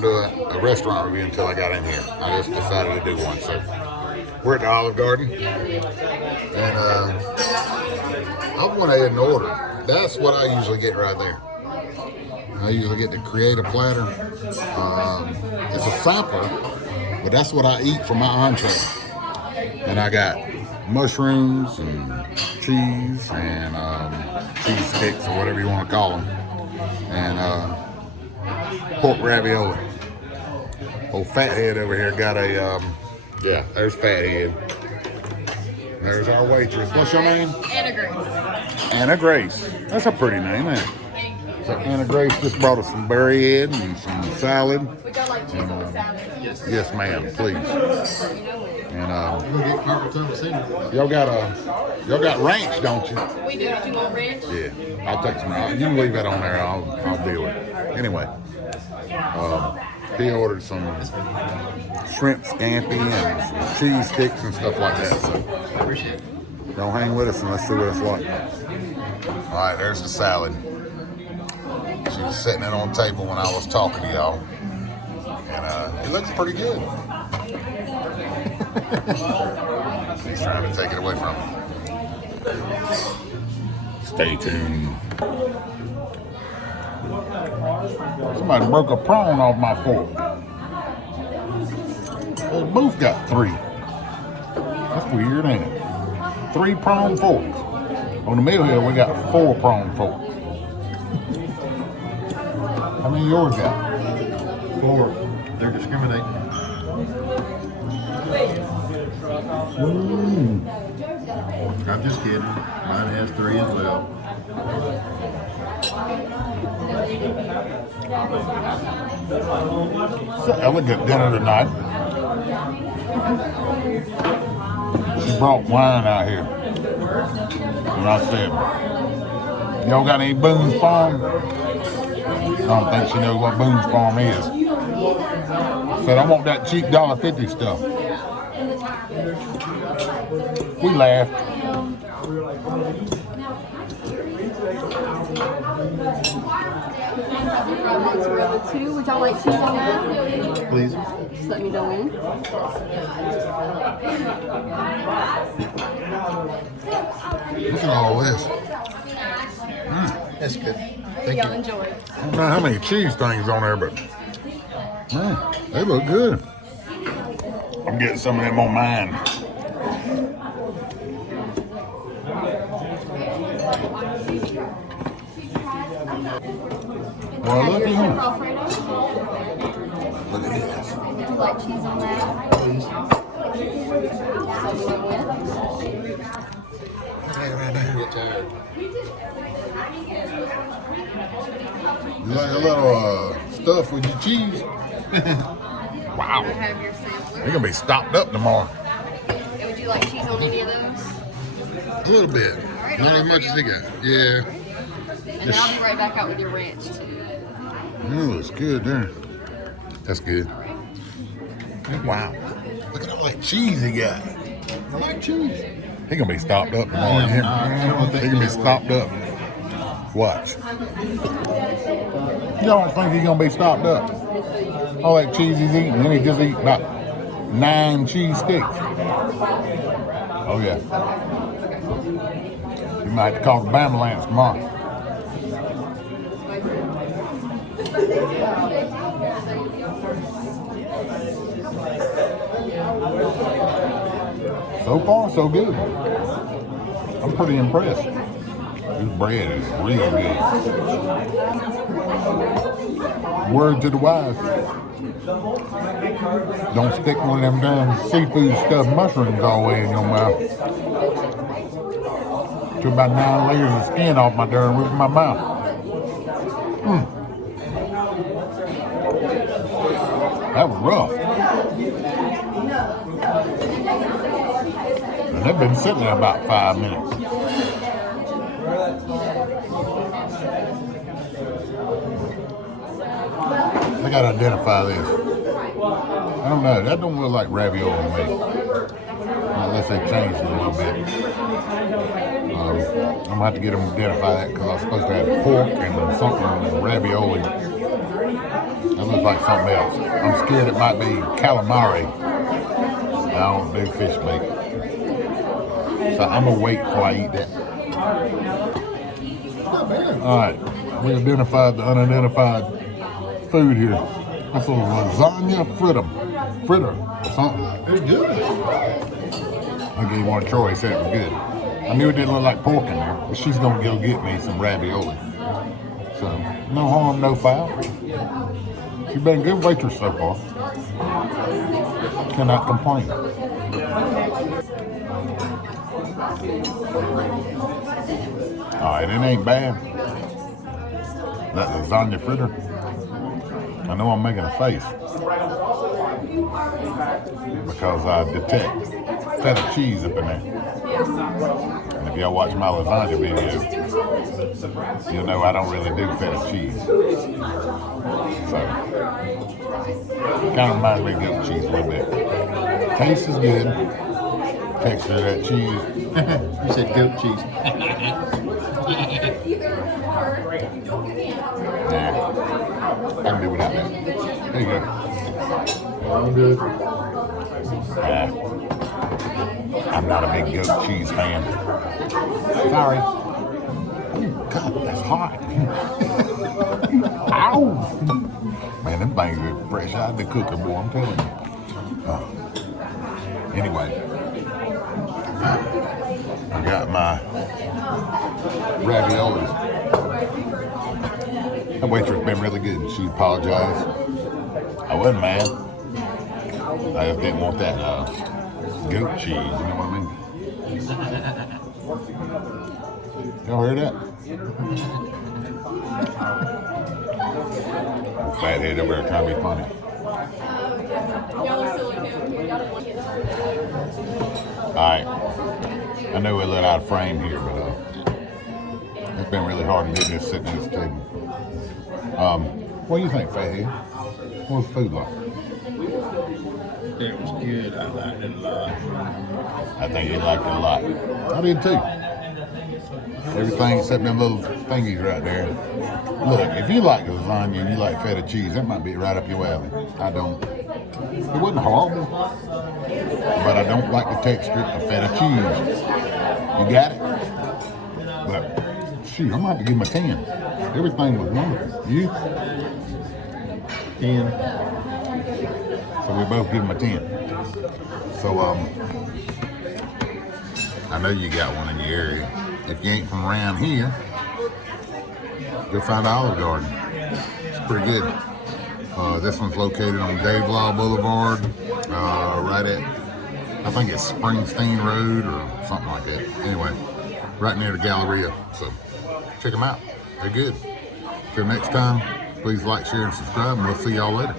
going to do a restaurant review until I got in here. I just decided to do one. So we're at the Olive Garden, and I went ahead and ordered. That's what I usually get right there. I usually get the Creative platter. It's a sampler, but that's what I eat for my entree. And I got mushrooms and cheese and cheese sticks or whatever you want to call them, and pork ravioli. Old Fathead over here got a yeah. There's Fathead. There's our waitress. What's your name? Anna Grace. Anna Grace. That's a pretty name, isn't it? So Anna Grace just brought us some bread and some salad. Would y'all like cheese on the salad? Yes, ma'am. Please. And y'all got ranch, don't you? We do. Do you want ranch? Yeah, I'll take some. You can leave that on there. I'll deal with it. Anyway, he ordered some shrimp scampi and some cheese sticks and stuff like that. So don't hang with us and let's see what it's like. All right, there's the salad. She was setting it on the table when I was talking to y'all, and it looks pretty good. He's trying to take it away from me. Stay tuned. Somebody broke a prawn off my fork. They both got 3. That's weird, ain't it? 3 prawn forks. On the middle here, we got 4 prawn forks. How many yours got? 4. They're discriminating. I'm just kidding. Mine has 3 as well. It's an elegant dinner tonight. She brought wine out here. And I said, y'all got any Boone's Farm? I don't think she knows what Boone's Farm is. I said, I want that cheap $1.50 stuff. We laughed. Mozzarella too. Would y'all like cheese on that? Please. Just let me know in. Look at all this. That's good. Y'all enjoy. I don't know how many cheese things on there, but man, they look good. I'm getting some of them on mine. Well, look at him. Alfredo. Look at this. Would you like cheese on that? Please. You like a little stuff with your cheese? Wow. Have your sampler. They're gonna be stocked up tomorrow. And would you like cheese on any of those? A little bit. Not as much as they got. Yeah. And then I'll be right back out with your ranch too. Oh, it's good there. That's good. Wow. Look at all that cheese he got. I like cheese. He gonna be stocked up tomorrow. He gonna be stocked up. Watch. You don't think he's gonna be stocked up? All that cheese he's eating, then he just eat about 9 cheese sticks. Oh yeah. You might have to call the Bama Lance tomorrow. So far, so good. I'm pretty impressed. This bread is real good. Word to the wise. Don't stick one of them damn seafood stuffed mushrooms all the way in your mouth. Took about 9 layers of skin off my darn roof of my mouth. That was rough. And they've been sitting there about 5 minutes. I gotta identify this. I don't know. That don't look like ravioli to me. Unless they changed it a little bit. I'm gonna have to get them to identify that because I was supposed to have pork and something ravioli. I That looks like something else. I'm scared it might be calamari. I don't do fish bait. So I'm gonna wait before I eat that. Alright, we identified the unidentified food here. That's a lasagna fritter or something. It's good. I gave one to Troy, he said it was good. I knew it didn't look like pork in there, but she's gonna go get me some ravioli. So, no harm, no foul. She's been a good waitress so far. Cannot complain. Alright, it ain't bad. That lasagna fritter. I know I'm making a face because I detect feta cheese up in there. And if y'all watch my lasagna video, you'll know I don't really do feta cheese. So, kind of reminds me of goat cheese a little bit. Taste is good. Texture of that cheese. You said goat cheese. Nah, I can do without that. There you go. I'm good. Nah, I'm not a big goat cheese fan. Sorry. Oh, God, that's hot. Ow! Man, them things are fresh out of the cooker, boy, I'm telling you. Anyway, I got my raviolis. That waitress been really good. She apologized. I wasn't mad. I just didn't want that goat cheese, you know what I mean? Y'all hear that? Fathead over there trying to be funny. Alright. I know we're a little out of frame here, but it's been really hard to do this sitting at this table. What do you think, Fathead? What was the food like? It was good. I liked it a lot. I think he liked it a lot. I did too. Everything except them little thingies right there. Look, if you like lasagna and you like feta cheese, that might be right up your alley. I don't. It wasn't horrible, but I don't like the texture of feta cheese. You got it? But, shoot, I'm going to have to give him a 10. Everything was wonderful. You? 10. So we both give him a 10. So, I know you got one in your area. If you ain't from around here, go find Olive Garden. It's pretty good. This one's located on Dave Law Boulevard, right at, I think it's Springsteen Road or something like that. Anyway, right near the Galleria. So check them out. They're good. Till next time, please like, share, and subscribe, and we'll see y'all later.